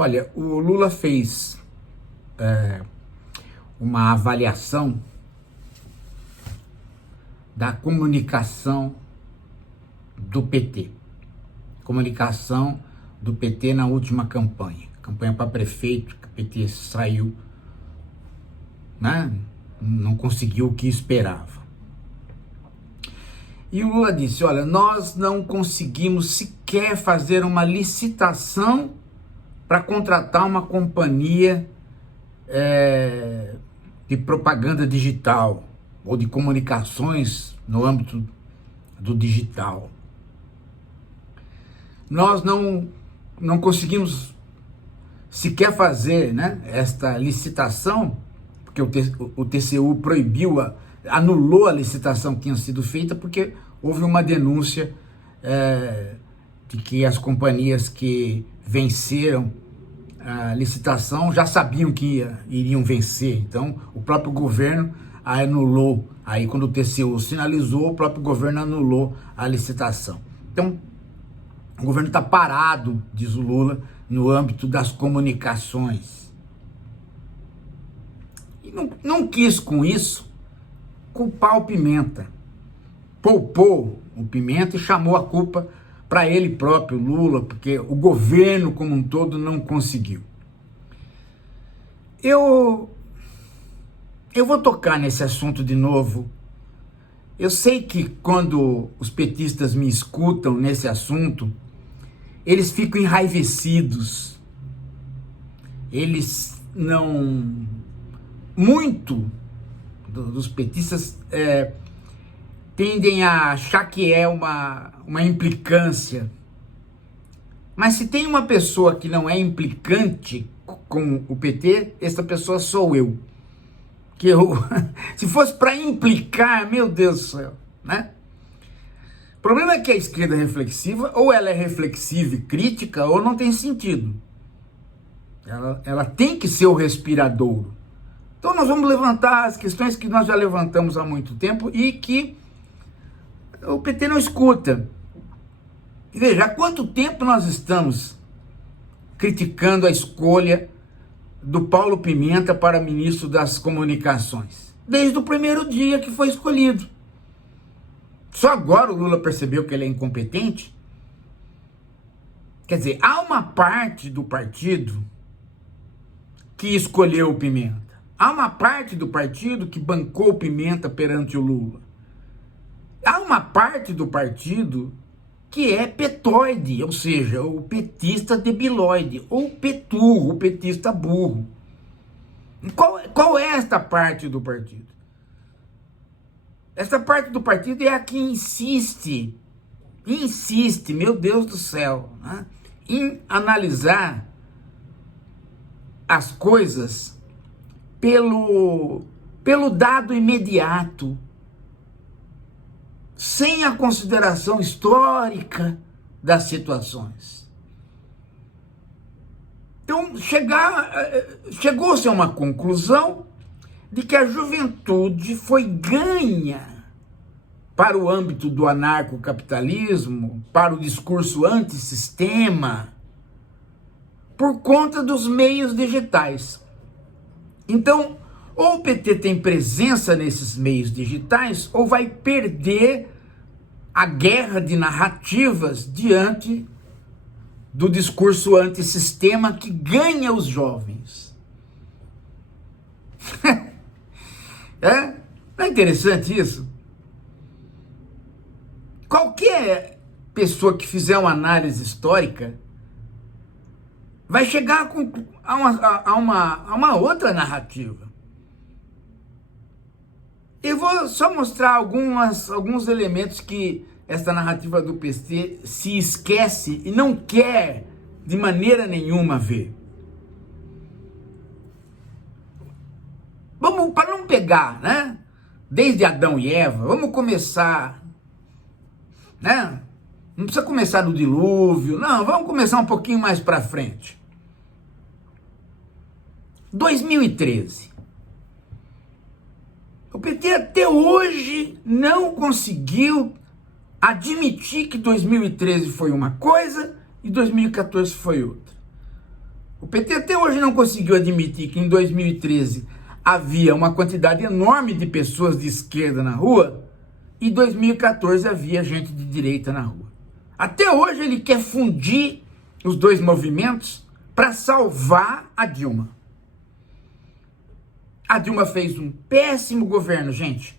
Olha, o Lula fez uma avaliação da comunicação do PT. Comunicação do PT na última campanha. Campanha para prefeito, que o PT saiu, né? Não conseguiu o que esperava. E o Lula disse, olha, nós não conseguimos sequer fazer uma licitação para contratar uma companhia de propaganda digital ou de comunicações no âmbito do digital. Nós não conseguimos sequer fazer, né, esta licitação, porque o TCU proibiu, anulou a licitação que tinha sido feita, porque houve uma denúncia de que as companhias que venceram a licitação já sabiam que iriam vencer. Então, o próprio governo anulou. Aí, quando o TCU sinalizou, o próprio governo anulou a licitação. Então, o governo está parado, diz o Lula, no âmbito das comunicações. E não quis, com isso, culpar o Pimenta. Poupou o Pimenta e chamou a culpa para ele próprio, Lula, porque o governo como um todo não conseguiu. Eu vou tocar nesse assunto de novo. Eu sei que quando os petistas me escutam nesse assunto, eles ficam enraivecidos. Eles não... Muito dos petistas tendem a achar que é uma implicância. Mas se tem uma pessoa que não é implicante com o PT, essa pessoa sou eu. Se fosse para implicar, meu Deus do céu, né? O problema é que a esquerda é reflexiva, ou ela é reflexiva e crítica, ou não tem sentido. Ela tem que ser o respiradouro. Então nós vamos levantar as questões que nós já levantamos há muito tempo e que o PT não escuta. Veja, há quanto tempo nós estamos criticando a escolha do Paulo Pimenta para ministro das Comunicações? Desde o primeiro dia que foi escolhido. Só agora o Lula percebeu que ele é incompetente? Quer dizer, há uma parte do partido que escolheu o Pimenta. Há uma parte do partido que bancou o Pimenta perante o Lula. Há uma parte do partido que é petóide, ou seja, o petista debilóide, ou peturro, o petista burro. Qual é esta parte do partido? Esta parte do partido é a que insiste, meu Deus do céu, né, em analisar as coisas pelo dado imediato, sem a consideração histórica das situações. Então, chegou-se a uma conclusão de que a juventude foi ganha para o âmbito do anarcocapitalismo, para o discurso antissistema, por conta dos meios digitais. Então, ou o PT tem presença nesses meios digitais, ou vai perder a guerra de narrativas diante do discurso antissistema que ganha os jovens. Não é interessante isso? Qualquer pessoa que fizer uma análise histórica vai chegar a uma outra narrativa. Eu vou só mostrar alguns elementos que essa narrativa do PT se esquece e não quer de maneira nenhuma ver. Vamos, para não pegar, né? Desde Adão e Eva, vamos começar, né? Não precisa começar no dilúvio, não, vamos começar um pouquinho mais para frente. 2013. O PT até hoje não conseguiu admitir que 2013 foi uma coisa e 2014 foi outra. O PT até hoje não conseguiu admitir que em 2013 havia uma quantidade enorme de pessoas de esquerda na rua e em 2014 havia gente de direita na rua. Até hoje ele quer fundir os dois movimentos para salvar a Dilma. A Dilma fez um péssimo governo, gente.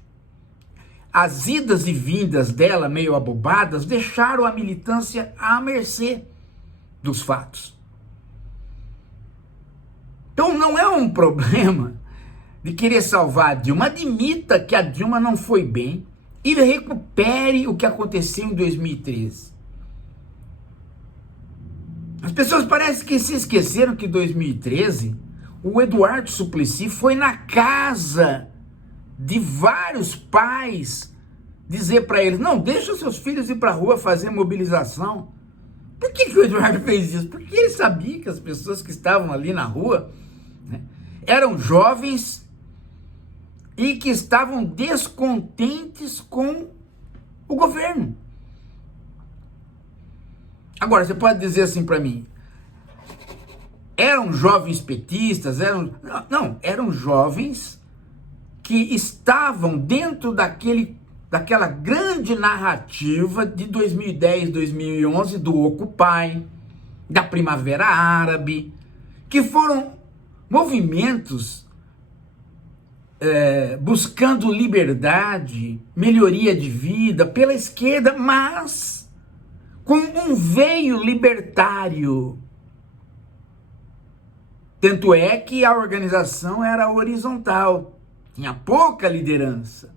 As idas e vindas dela, meio abobadas, deixaram a militância à mercê dos fatos. Então não é um problema de querer salvar a Dilma. Admita que a Dilma não foi bem e recupere o que aconteceu em 2013. As pessoas parecem que se esqueceram que em 2013 o Eduardo Suplicy foi na casa de vários pais dizer para eles: não, deixa seus filhos ir para a rua fazer mobilização. Por que o Eduardo fez isso? Porque ele sabia que as pessoas que estavam ali na rua, né, eram jovens e que estavam descontentes com o governo. Agora, você pode dizer assim para mim: eram jovens petistas, eram jovens que estavam dentro daquela grande narrativa de 2010, 2011, do Occupy, da Primavera Árabe, que foram movimentos buscando liberdade, melhoria de vida pela esquerda, mas com um veio libertário. Tanto é que a organização era horizontal, tinha pouca liderança.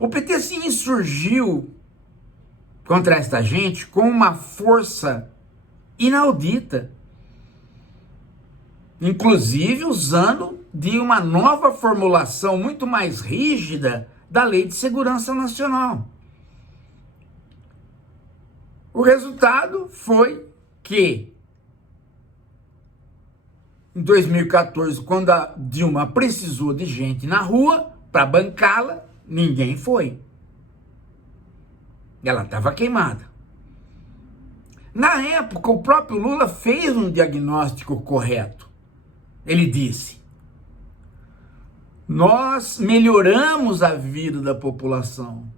O PT se insurgiu contra esta gente com uma força inaudita, inclusive usando de uma nova formulação muito mais rígida da Lei de Segurança Nacional. O resultado foi que, em 2014, quando a Dilma precisou de gente na rua para bancá-la, ninguém foi. Ela estava queimada. Na época, o próprio Lula fez um diagnóstico correto. Ele disse: nós melhoramos a vida da população.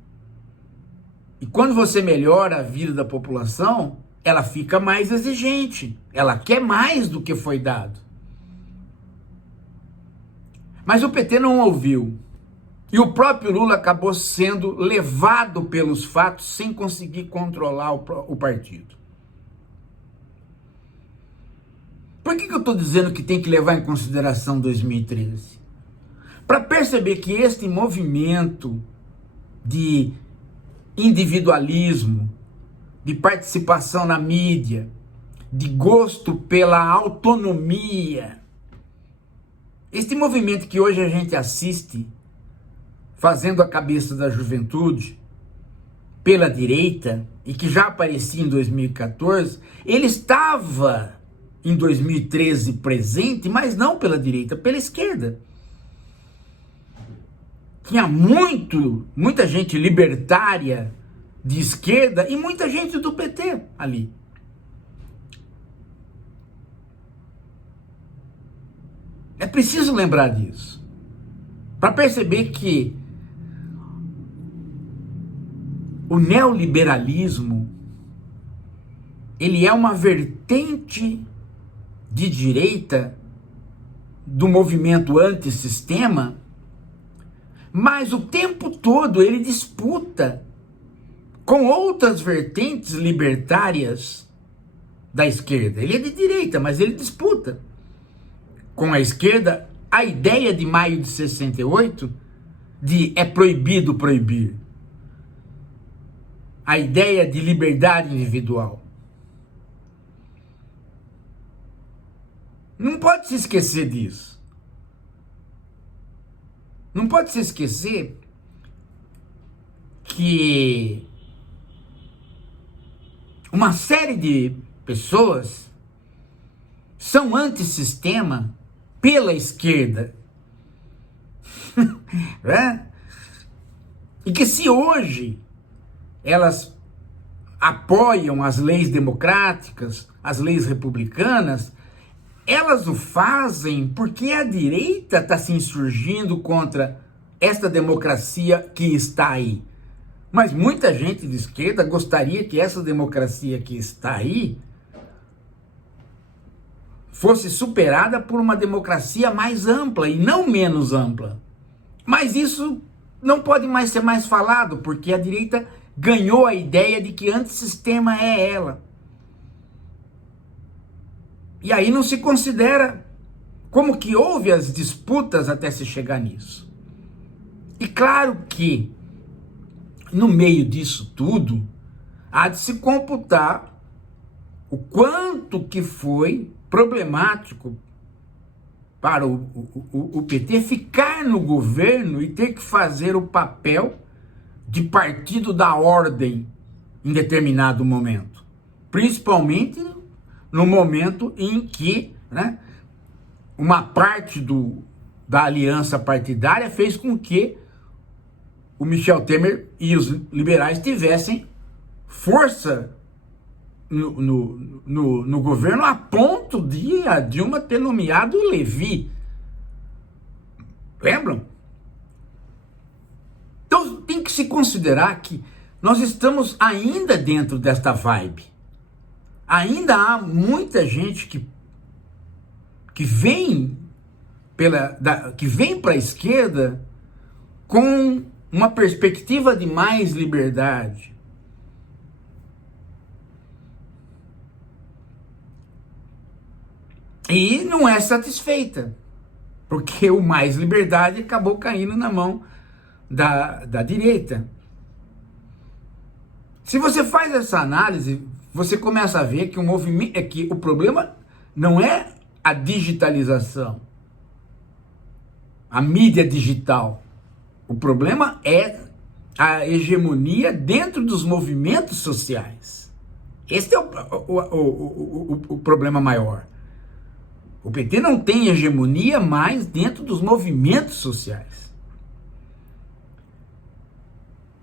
E quando você melhora a vida da população, ela fica mais exigente. Ela quer mais do que foi dado. Mas o PT não ouviu. E o próprio Lula acabou sendo levado pelos fatos sem conseguir controlar o partido. Por que eu estou dizendo que tem que levar em consideração 2013? Para perceber que este movimento de individualismo, de participação na mídia, de gosto pela autonomia, este movimento que hoje a gente assiste, fazendo a cabeça da juventude pela direita, e que já aparecia em 2014, ele estava em 2013 presente, mas não pela direita, pela esquerda. Tinha muita gente libertária de esquerda e muita gente do PT ali. É preciso lembrar disso, para perceber que o neoliberalismo, ele é uma vertente de direita do movimento antissistema, mas o tempo todo ele disputa com outras vertentes libertárias da esquerda. Ele é de direita, mas ele disputa com a esquerda a ideia de maio de 68 de é proibido proibir. A ideia de liberdade individual. Não pode se esquecer disso. Não pode se esquecer que uma série de pessoas são antissistema pela esquerda. Né? E que se hoje elas apoiam as leis democráticas, as leis republicanas, elas o fazem porque a direita está se insurgindo contra esta democracia que está aí. Mas muita gente de esquerda gostaria que essa democracia que está aí fosse superada por uma democracia mais ampla e não menos ampla. Mas isso não pode mais ser mais falado, porque a direita ganhou a ideia de que antissistema é ela. E aí não se considera como que houve as disputas até se chegar nisso. E claro que, no meio disso tudo, há de se computar o quanto que foi problemático para o PT ficar no governo e ter que fazer o papel de partido da ordem em determinado momento. Principalmente no momento em que, né, uma parte da aliança partidária fez com que o Michel Temer e os liberais tivessem força no governo, a ponto de a Dilma ter nomeado o Levi. Lembram? Então tem que se considerar que nós estamos ainda dentro desta vibe. Ainda há muita gente que vem para a esquerda com uma perspectiva de mais liberdade. E não é satisfeita, porque o mais liberdade acabou caindo na mão da direita. Se você faz essa análise, você começa a ver que o problema não é a digitalização, a mídia digital. O problema é a hegemonia dentro dos movimentos sociais. Esse é o problema maior. O PT não tem hegemonia mais dentro dos movimentos sociais.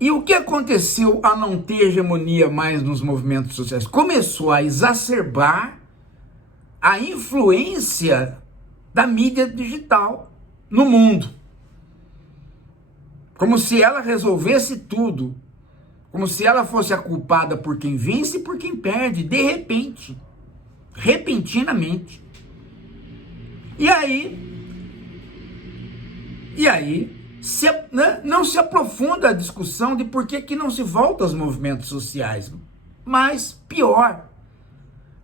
E o que aconteceu a não ter hegemonia mais nos movimentos sociais? Começou a exacerbar a influência da mídia digital no mundo. Como se ela resolvesse tudo. Como se ela fosse a culpada por quem vence e por quem perde, de repente. Repentinamente. E aí não se aprofunda a discussão de por que não se volta aos movimentos sociais. Mas, pior,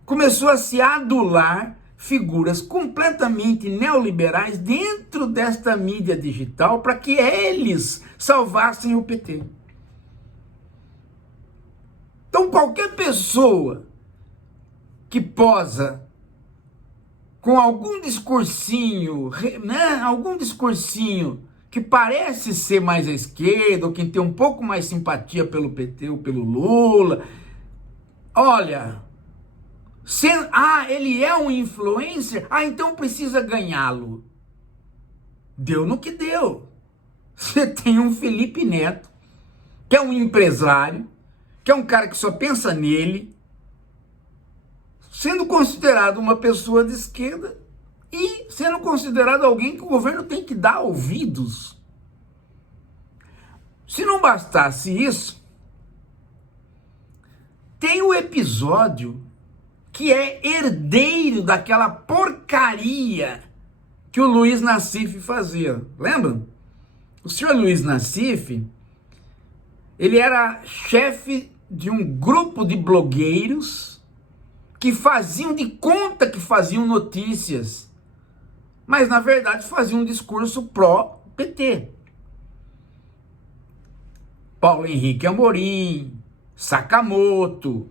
começou a se adular figuras completamente neoliberais dentro desta mídia digital para que eles salvassem o PT. Então, qualquer pessoa que posa com algum discursinho, né, que parece ser mais à esquerda, ou quem tem um pouco mais simpatia pelo PT ou pelo Lula, olha, ele é um influencer, então precisa ganhá-lo. Deu no que deu. Você tem um Felipe Neto, que é um empresário, que é um cara que só pensa nele, sendo considerado uma pessoa de esquerda e sendo considerado alguém que o governo tem que dar ouvidos. Se não bastasse isso, tem o episódio que é herdeiro daquela porcaria que o Luiz Nassif fazia. Lembram? O senhor Luiz Nassif, ele era chefe de um grupo de blogueiros que faziam de conta que faziam notícias, mas na verdade faziam um discurso pró-PT. Paulo Henrique Amorim, Sakamoto,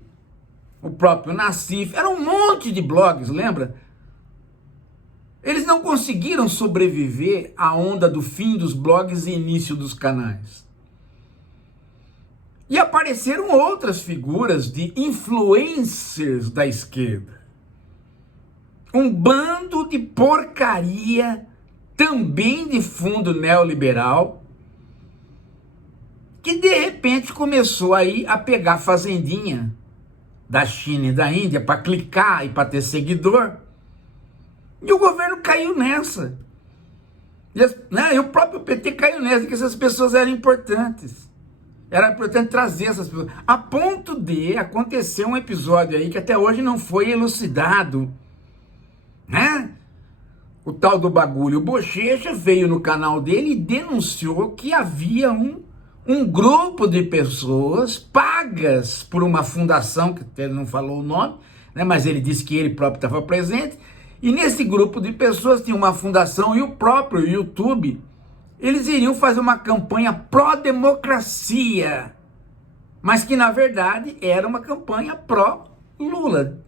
o próprio Nassif, era um monte de blogs, lembra? Eles não conseguiram sobreviver à onda do fim dos blogs e início dos canais. E apareceram outras figuras de influencers da esquerda. Um bando de porcaria, também de fundo neoliberal, que de repente começou aí a pegar fazendinha da China e da Índia para clicar e para ter seguidor. E o governo caiu nessa. E o próprio PT caiu nessa, que essas pessoas eram importantes. Era importante trazer essas pessoas. A ponto de acontecer um episódio aí que até hoje não foi elucidado, né? O tal do Bagulho Bochecha veio no canal dele e denunciou que havia um grupo de pessoas pagas por uma fundação, que ele não falou o nome, né? Mas ele disse que ele próprio estava presente. E nesse grupo de pessoas tinha uma fundação e o próprio YouTube. Eles iriam fazer uma campanha pró-democracia, mas que na verdade era uma campanha pró-Lula,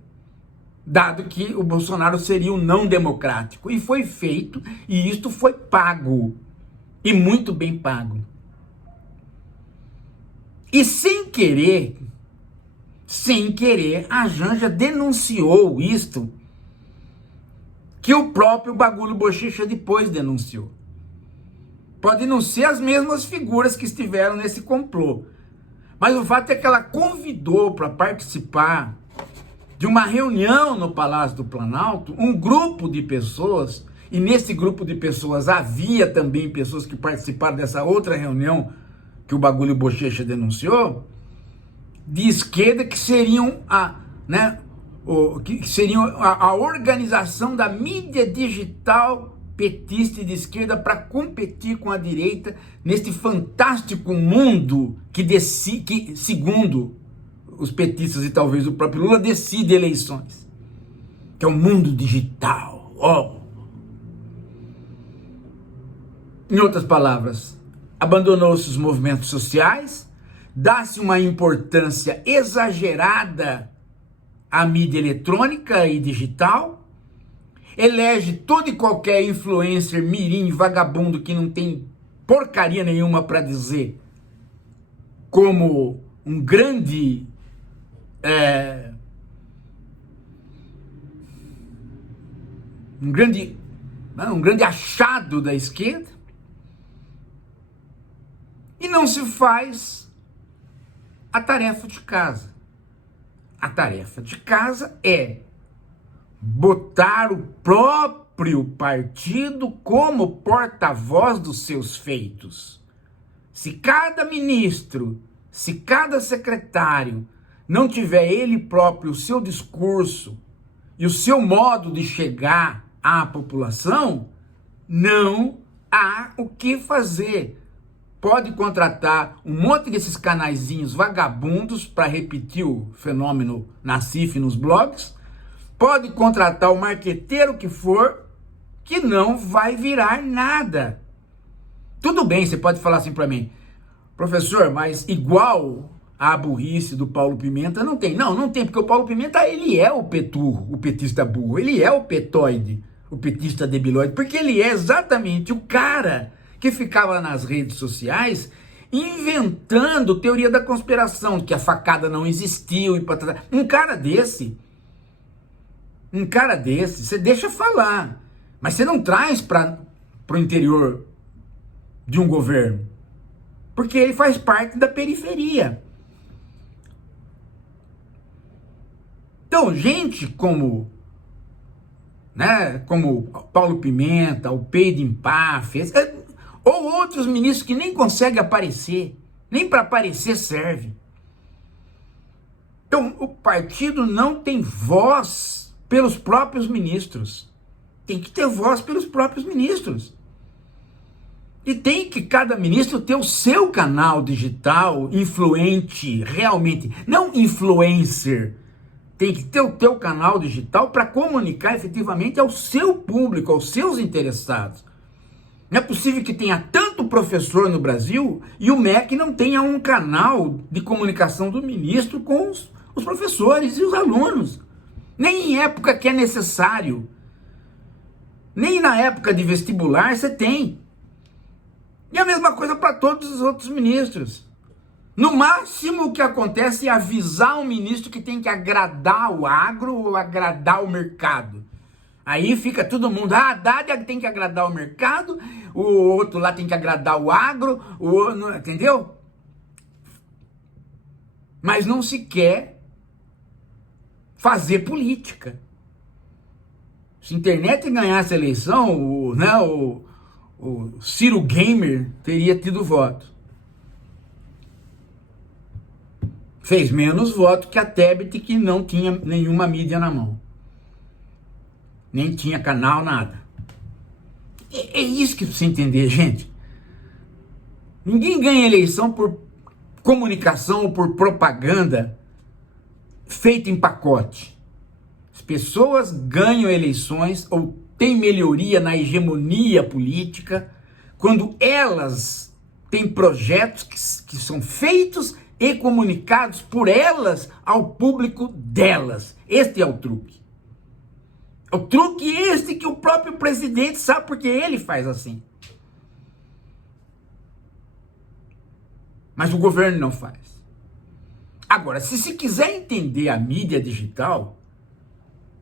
dado que o Bolsonaro seria um não democrático. E foi feito, e isto foi pago, e muito bem pago. E sem querer, a Janja denunciou isto, que o próprio Bagulho Bochecha depois denunciou. Pode não ser as mesmas figuras que estiveram nesse complô, mas o fato é que ela convidou para participar de uma reunião no Palácio do Planalto um grupo de pessoas, e nesse grupo de pessoas havia também pessoas que participaram dessa outra reunião que o Bagulho Bochecha denunciou, de esquerda, que seriam a organização da mídia digital petista e de esquerda para competir com a direita neste fantástico mundo que segundo os petistas e talvez o próprio Lula, decide eleições, que é o mundo digital. Em outras palavras, abandonou-se os movimentos sociais, dá-se uma importância exagerada à mídia eletrônica e digital, elege todo e qualquer influencer mirim, vagabundo, que não tem porcaria nenhuma para dizer, como um grande um grande achado da esquerda, e não se faz a tarefa de casa. A tarefa de casa é botar o próprio partido como porta-voz dos seus feitos. Se cada ministro, se cada secretário não tiver ele próprio o seu discurso e o seu modo de chegar à população, não há o que fazer. Pode contratar um monte desses canaizinhos vagabundos para repetir o fenômeno Nassif nos blogs, pode contratar o marqueteiro que for, que não vai virar nada. Tudo bem, você pode falar assim para mim, professor, mas igual a burrice do Paulo Pimenta não tem. Não tem, porque o Paulo Pimenta, ele é o peturro, o petista burro, ele é o petoide, o petista debilóide, porque ele é exatamente o cara que ficava nas redes sociais inventando teoria da conspiração, que a facada não existiu, e um cara desse, você deixa falar, mas você não traz para o interior de um governo, porque ele faz parte da periferia. Então, gente como Paulo Pimenta, o Peidempaf, ou outros ministros que nem conseguem aparecer, nem para aparecer serve. Então, o partido não tem voz pelos próprios ministros. Tem que ter voz pelos próprios ministros. E tem que cada ministro ter o seu canal digital influente, realmente, não influencer. Tem que ter o teu canal digital para comunicar efetivamente ao seu público, aos seus interessados. Não é possível que tenha tanto professor no Brasil e o MEC não tenha um canal de comunicação do ministro com os professores e os alunos. Nem em época que é necessário. Nem na época de vestibular você tem. E a mesma coisa para todos os outros ministros. No máximo o que acontece é avisar o ministro que tem que agradar o agro ou agradar o mercado. Aí fica todo mundo, a Haddad tem que agradar o mercado, o outro lá tem que agradar o agro, entendeu? Mas não se quer fazer política. Se a internet ganhasse a eleição, o Ciro Gamer teria tido voto. Fez menos voto que a Tebet, que não tinha nenhuma mídia na mão. Nem tinha canal, nada. É isso que precisa entender, gente. Ninguém ganha eleição por comunicação ou por propaganda feita em pacote. As pessoas ganham eleições ou têm melhoria na hegemonia política quando elas têm projetos que são feitos e comunicados por elas ao público delas. Este é o truque. O truque é este que o próprio presidente sabe porque ele faz assim. Mas o governo não faz. Agora, se quiser entender a mídia digital,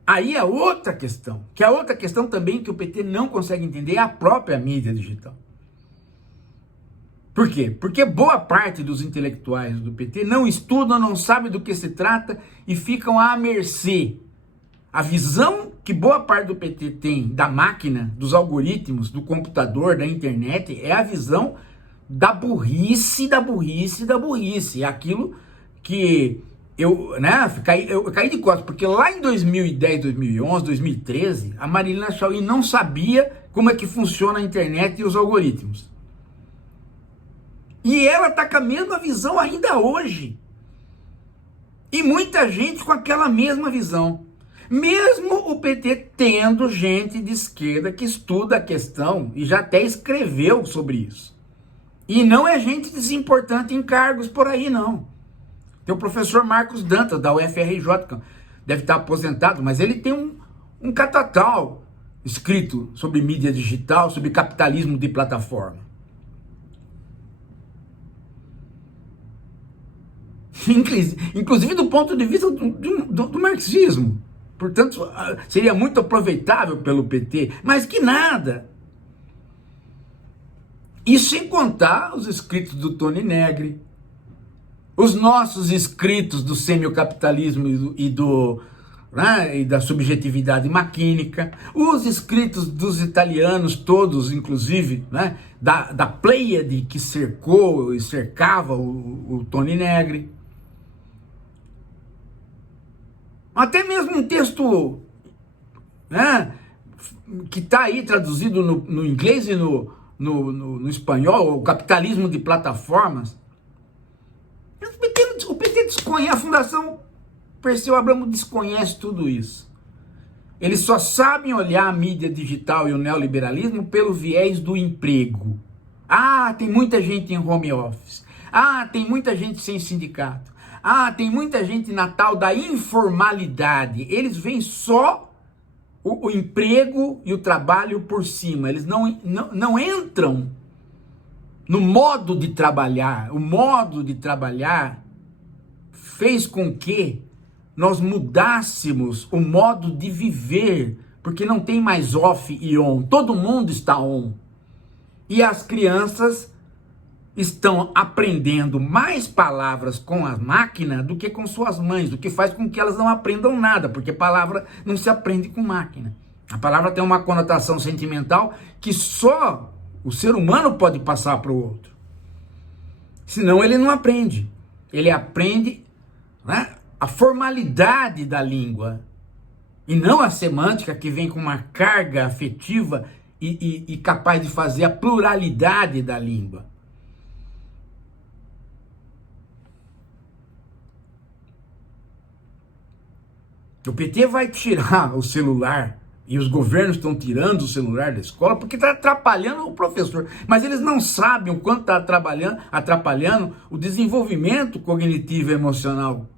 aí é outra questão. Que é outra questão também que o PT não consegue entender, é a própria mídia digital. Por quê? Porque boa parte dos intelectuais do PT não estudam, não sabem do que se trata e ficam à mercê. A visão que boa parte do PT tem da máquina, dos algoritmos, do computador, da internet, é a visão da burrice, da burrice, da burrice. É aquilo que eu caí de costas, porque lá em 2010, 2011, 2013, a Marilena Chaui não sabia como é que funciona a internet e os algoritmos. E ela está com a mesma visão ainda hoje. E muita gente com aquela mesma visão. Mesmo o PT tendo gente de esquerda que estuda a questão e já até escreveu sobre isso. E não é gente desimportante em cargos por aí, não. Tem o professor Marcos Dantas, da UFRJ, que deve estar aposentado, mas ele tem um catatal escrito sobre mídia digital, sobre capitalismo de plataforma. Inclusive do ponto de vista do marxismo. Portanto, seria muito aproveitável pelo PT, mas que nada. E sem contar os escritos do Tony Negri, os nossos escritos do semiocapitalismo e da subjetividade maquínica, os escritos dos italianos todos, inclusive, da Pleiade que cercou e cercava o Tony Negri. Até mesmo um texto que está aí traduzido no inglês e no espanhol, o capitalismo de plataformas. O PT desconhece, a Fundação Perseu Abramo desconhece tudo isso. Eles só sabem olhar a mídia digital e o neoliberalismo pelo viés do emprego. Ah, tem muita gente em home office. Ah, tem muita gente sem sindicato. Ah, tem muita gente na tal da informalidade. Eles veem só o emprego e o trabalho por cima. Eles não entram no modo de trabalhar. O modo de trabalhar fez com que nós mudássemos o modo de viver, porque não tem mais off e on. Todo mundo está on. E as crianças estão aprendendo mais palavras com a máquina do que com suas mães, do que faz com que elas não aprendam nada, porque palavra não se aprende com máquina. A palavra tem uma conotação sentimental que só o ser humano pode passar para o outro. Senão ele não aprende. Ele aprende a formalidade da língua e não a semântica que vem com uma carga afetiva e capaz de fazer a pluralidade da língua. O PT vai tirar o celular, e os governos estão tirando o celular da escola, porque está atrapalhando o professor. Mas eles não sabem o quanto está atrapalhando o desenvolvimento cognitivo e emocional.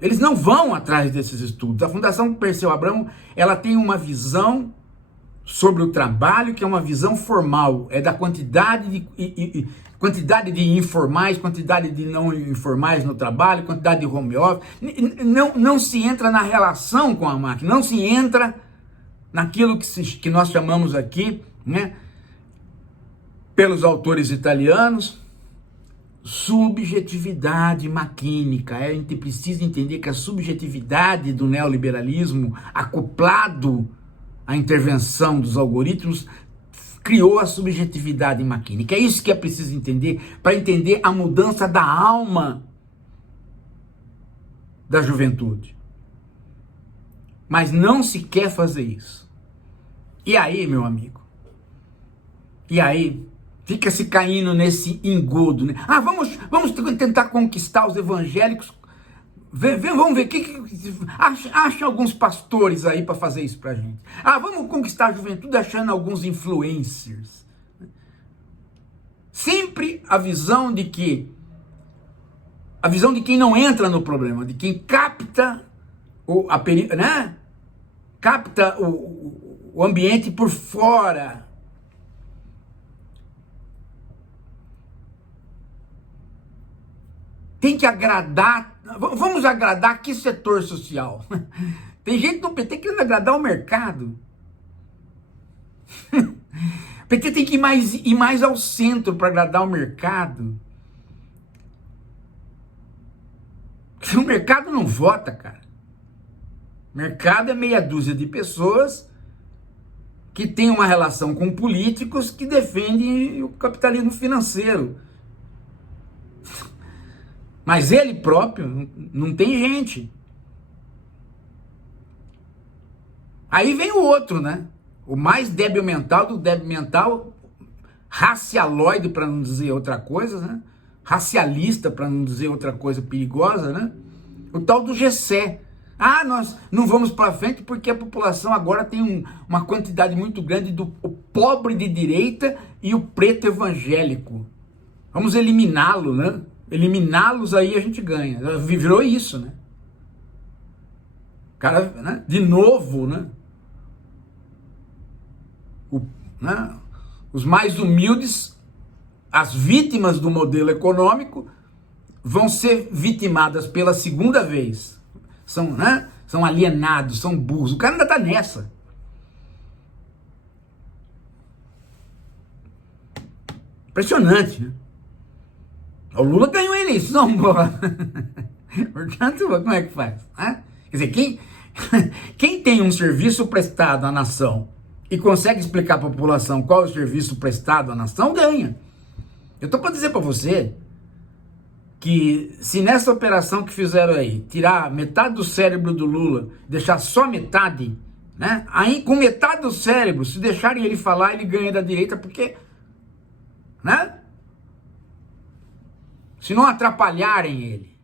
Eles não vão atrás desses estudos. A Fundação Perseu Abramo, ela tem uma visão sobre o trabalho, que é uma visão formal, é da quantidade de informais, quantidade de não informais no trabalho, quantidade de home office. Não se entra na relação com a máquina, não se entra naquilo que nós chamamos aqui, pelos autores italianos, subjetividade maquínica. A gente precisa entender que a subjetividade do neoliberalismo, acoplado à intervenção dos algoritmos, criou a subjetividade maquínica. É isso que é preciso entender para entender a mudança da alma da juventude. Mas não se quer fazer isso. E aí, meu amigo? E aí? Fica se caindo nesse engodo, né? Ah, vamos tentar conquistar os evangélicos. Vamos ver, acha alguns pastores aí para fazer isso pra gente. Ah, vamos conquistar a juventude achando alguns influencers. Sempre a visão de quem não entra no problema, de quem capta né? Capta o ambiente por fora. Tem que agradar. Vamos agradar que setor social? Tem gente no PT querendo agradar o mercado. O PT tem que ir mais ao centro para agradar o mercado. O mercado não vota, cara. O mercado é meia dúzia de pessoas que tem uma relação com políticos que defendem o capitalismo financeiro. Mas ele próprio não tem gente. Aí vem o outro, né? O mais débil mental do débil mental, racialoide, para não dizer outra coisa, né? Racialista, para não dizer outra coisa perigosa, né? O tal do GC. Ah, nós não vamos para frente porque a população agora tem uma quantidade muito grande do pobre de direita e o preto evangélico. Vamos eliminá-lo, né? Eliminá-los aí a gente ganha. Virou isso, né? Cara, né? De novo, né? Né? Os mais humildes, as vítimas do modelo econômico, vão ser vitimadas pela segunda vez. São, né? São alienados, são burros. O cara ainda tá nessa. Impressionante, né? O Lula ganhou a eleição, porra. Portanto, como é que faz? Né? Quer dizer, quem tem um serviço prestado à nação e consegue explicar para a população qual é o serviço prestado à nação, ganha. Eu tô para dizer para você que se nessa operação que fizeram aí, tirar metade do cérebro do Lula, deixar só metade, né? Aí com metade do cérebro, se deixarem ele falar, ele ganha da direita, porque, né? Se não atrapalharem ele.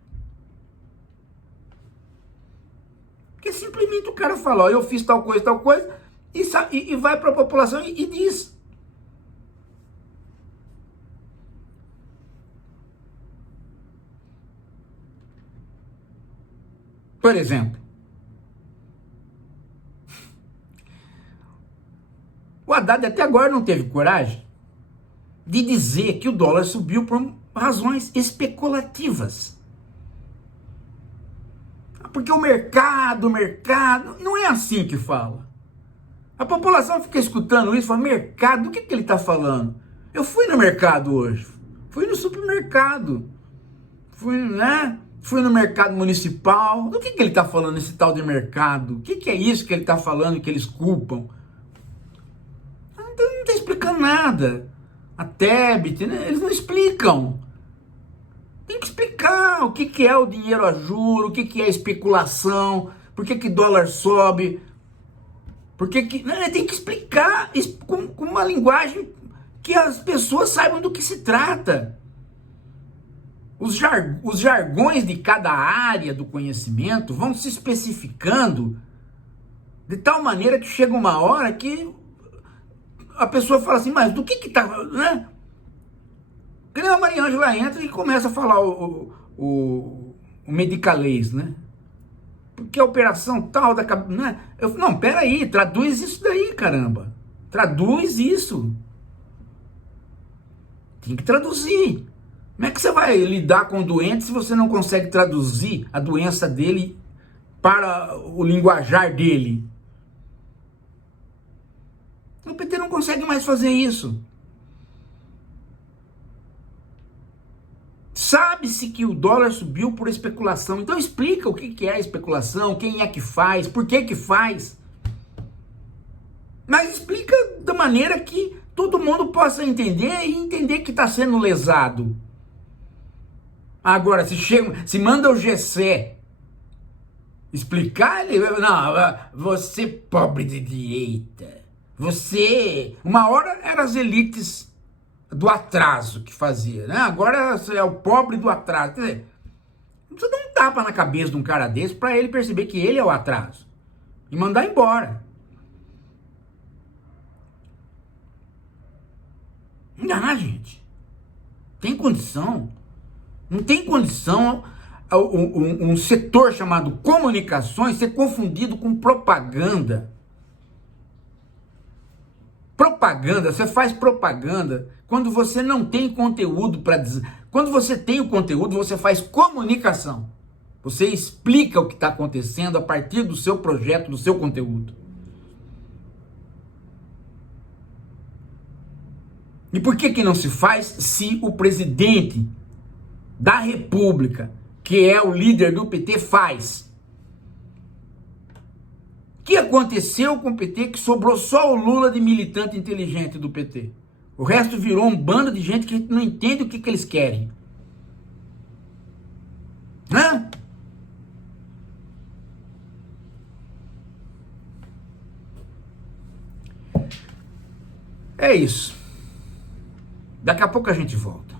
Porque simplesmente o cara fala, ó, eu fiz tal coisa, e vai para a população e diz. Por exemplo, o Haddad até agora não teve coragem de dizer que o dólar subiu por razões especulativas. Porque o mercado, não é assim que fala. A população fica escutando isso e fala, mercado, do que ele está falando? Eu fui no mercado hoje, fui no supermercado, fui no mercado municipal. Do que ele está falando, esse tal de mercado? O que é isso que ele está falando, que eles culpam? Não está explicando nada. A Tebet, né? Eles não explicam. Tem que explicar o que é o dinheiro a juro, o que é especulação, por que dólar sobe, tem que explicar com uma linguagem que as pessoas saibam do que se trata. Os jargões de cada área do conhecimento vão se especificando de tal maneira que chega uma hora que a pessoa fala assim, mas do que tá, né? Que nem a Maria Ângela entra e começa a falar o medicalês, né? Porque a operação tal da cabeça, né? Não, peraí, traduz isso daí, caramba. Traduz isso. Tem que traduzir. Como é que você vai lidar com o doente se você não consegue traduzir a doença dele para o linguajar dele? O PT não consegue mais fazer isso. Sabe-se que o dólar subiu por especulação. Então explica o que é especulação, quem é que faz, por que que faz. Mas explica da maneira que todo mundo possa entender e entender que está sendo lesado. Agora, se manda o Gessé explicar, ele não, você pobre de direita, você, uma hora eram as elites do atraso que fazia, né? Agora é o pobre do atraso. Quer dizer, você dá um tapa na cabeça de um cara desse para ele perceber que ele é o atraso e mandar embora. Não dá, gente. Tem condição? Não tem condição um setor chamado comunicações ser confundido com propaganda. Propaganda, você faz propaganda quando você não tem conteúdo para dizer. Quando você tem o conteúdo, você faz comunicação. Você explica o que está acontecendo a partir do seu projeto, do seu conteúdo. E por que não se faz se o presidente da República, que é o líder do PT, faz? O que aconteceu com o PT que sobrou só o Lula de militante inteligente do PT? O resto virou um bando de gente que não entende o que eles querem. Hã? É isso. Daqui a pouco a gente volta.